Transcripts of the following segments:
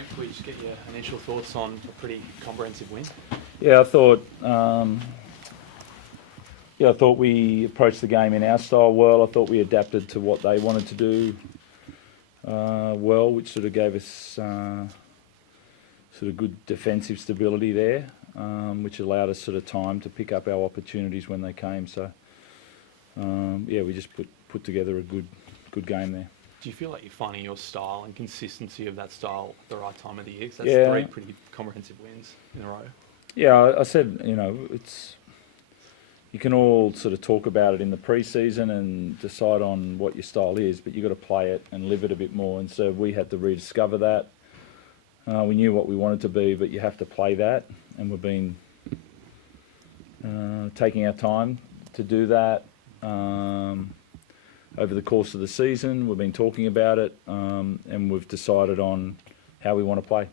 Trent, can we just get your initial thoughts on a pretty comprehensive win? Yeah, I thought we approached the game in our style well. I thought we adapted to what they wanted to do well, which sort of gave us sort of good defensive stability there, which allowed us sort of time to pick up our opportunities when they came. So we just put together a good game there. Do you feel like you're finding your style and consistency of that style at the right time of the year? 'Cause that's 3 pretty comprehensive wins in a row. Yeah, I said, you can all sort of talk about it in the pre-season and decide on what your style is, but you've got to play it and live it a bit more. And so we had to rediscover that. We knew what we wanted to be, but you have to play that. And we've been taking our time to do that. Over the course of the season, we've been talking about it, and we've decided on how we want to play,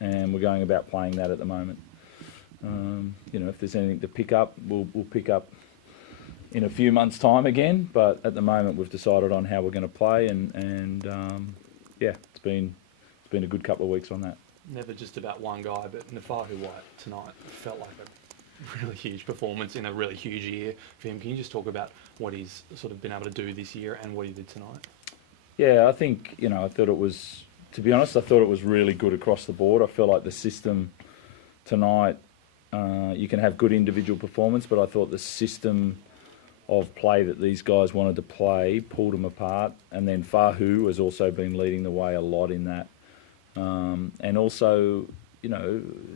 and we're going about playing that at the moment. If there's anything to pick up, we'll pick up in a few months' time again. But at the moment, we've decided on how we're going to play, and it's been a good couple of weeks on that. Never just about one guy, but Nafahu White tonight felt like a really huge performance in a really huge year for him. Can you just talk about what he's sort of been able to do this year and what he did tonight? Yeah, I think, I thought it was, to be honest, I thought it was really good across the board. I feel like the system tonight, you can have good individual performance, but I thought the system of play that these guys wanted to play pulled them apart. And then Fahu has also been leading the way a lot in that. And also,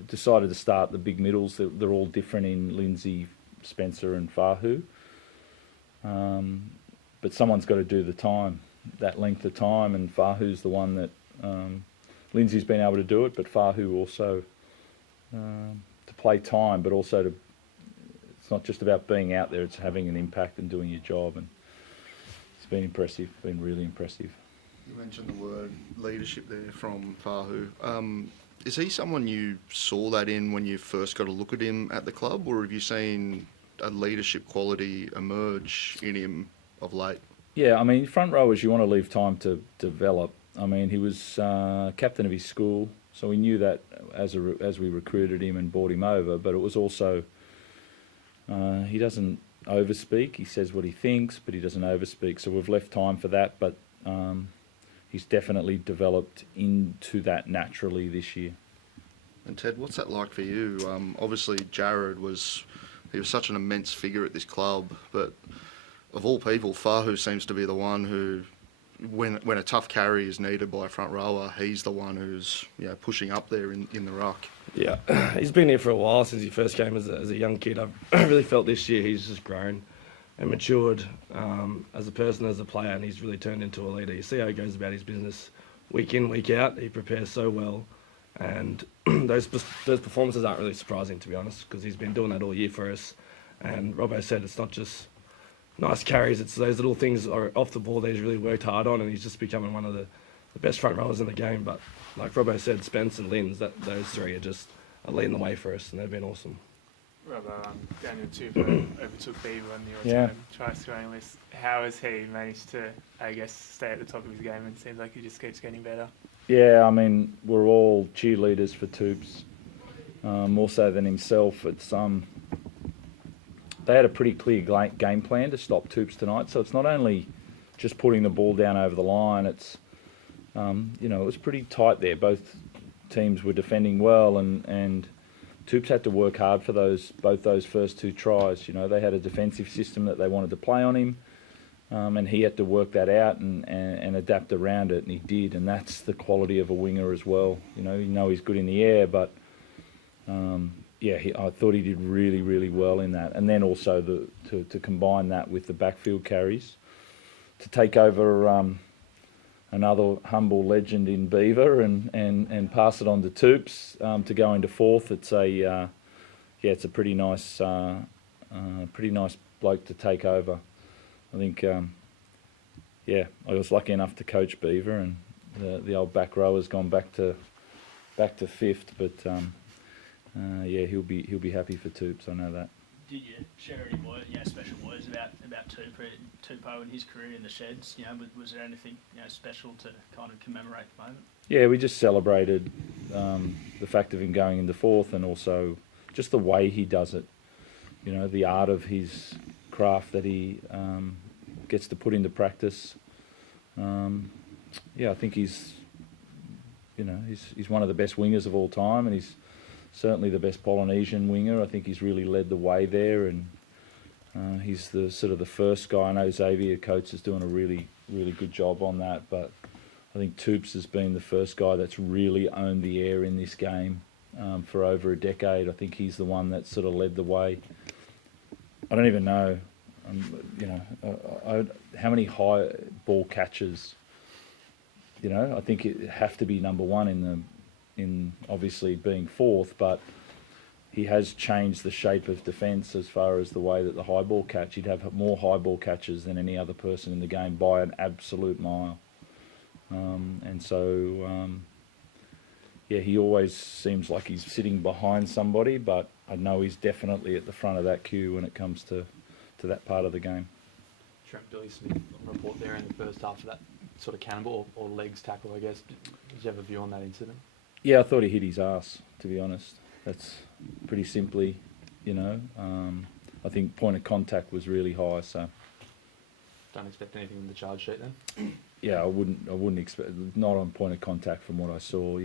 decided to start the big middles. They're all different in Lindsay, Spencer and Fahu. But someone's got to do the time, that length of time, and Fahu's the one that Lindsay's been able to do it, but Fahu also to play time, but also it's not just about being out there, it's having an impact and doing your job, and it's been impressive, been really impressive. You mentioned the word leadership there from Fahu. Is he someone you saw that in when you first got a look at him at the club, or have you seen a leadership quality emerge in him of late? Yeah, front rowers, you want to leave time to develop. He was captain of his school, so we knew that as we recruited him and brought him over, but it was also, he doesn't overspeak. He says what he thinks, but he doesn't overspeak, so we've left time for that, but he's definitely developed into that naturally this year. And Ted, what's that like for you? Obviously, Jared was such an immense figure at this club, but of all people, Fahu seems to be the one who, when a tough carry is needed by a front rower, he's the one who's pushing up there in the ruck. Yeah, he's been here for a while since he first came as a young kid. I've really felt this year he's just grown and matured as a person, as a player, and he's really turned into a leader. You see how he goes about his business week in, week out. He prepares so well, and those performances aren't really surprising, to be honest, because he's been doing that all year for us. And Robbo said it's not just nice carries, it's those little things off the ball that he's really worked hard on, and he's just becoming one of the best front rowers in the game. But like Robbo said, Spence and Linz, those three are leading the way for us, and they've been awesome. Robbo, Daniel Tupou overtook Beaver on the all-time try scoring list. How has he managed to, stay at the top of his game, and seems like he just keeps getting better? Yeah, we're all cheerleaders for Tupes, more so than himself. They had a pretty clear game plan to stop Tupes tonight, so it's not only just putting the ball down over the line, it's, it was pretty tight there. Both teams were defending well, and Tupes had to work hard for both those first 2 tries. They had a defensive system that they wanted to play on him, and he had to work that out and adapt around it, and he did. And that's the quality of a winger as well. He's good in the air, but I thought he did really, really well in that. And then also to combine that with the backfield carries, to take over another humble legend in Beaver and pass it on to Tupes to go into fourth. It's a pretty nice bloke to take over. I think I was lucky enough to coach Beaver, and the old back row has gone back to fifth, but he'll be happy for Tupes. I know that. Did you share any special words about Tupou and his career in the sheds? Was there anything special to kind of commemorate the moment? Yeah, we just celebrated the fact of him going into fourth, and also just the way he does it. You know, the art of his craft that he gets to put into practice. Yeah, I think he's one of the best wingers of all time, and he's certainly the best Polynesian winger. I think he's really led the way there, and he's the sort of the first guy. I know Xavier Coates is doing a really, really good job on that, but I think Toops has been the first guy that's really owned the air in this game for over a decade. I think he's the one that sort of led the way. I don't even know, how many high ball catches. You know, I think it have to be number one in obviously being fourth, but he has changed the shape of defence as far as the way that the high ball catch. He'd have more high ball catches than any other person in the game by an absolute mile. He always seems like he's sitting behind somebody, but I know he's definitely at the front of that queue when it comes to that part of the game. Trent Billy Smith report there in the first half of that sort of cannonball or legs tackle, I guess. Did you have a view on that incident? Yeah, I thought he hit his ass, to be honest. That's pretty simply, I think point of contact was really high, so. Don't expect anything in the charge sheet then? Yeah, I wouldn't expect, not on point of contact from what I saw,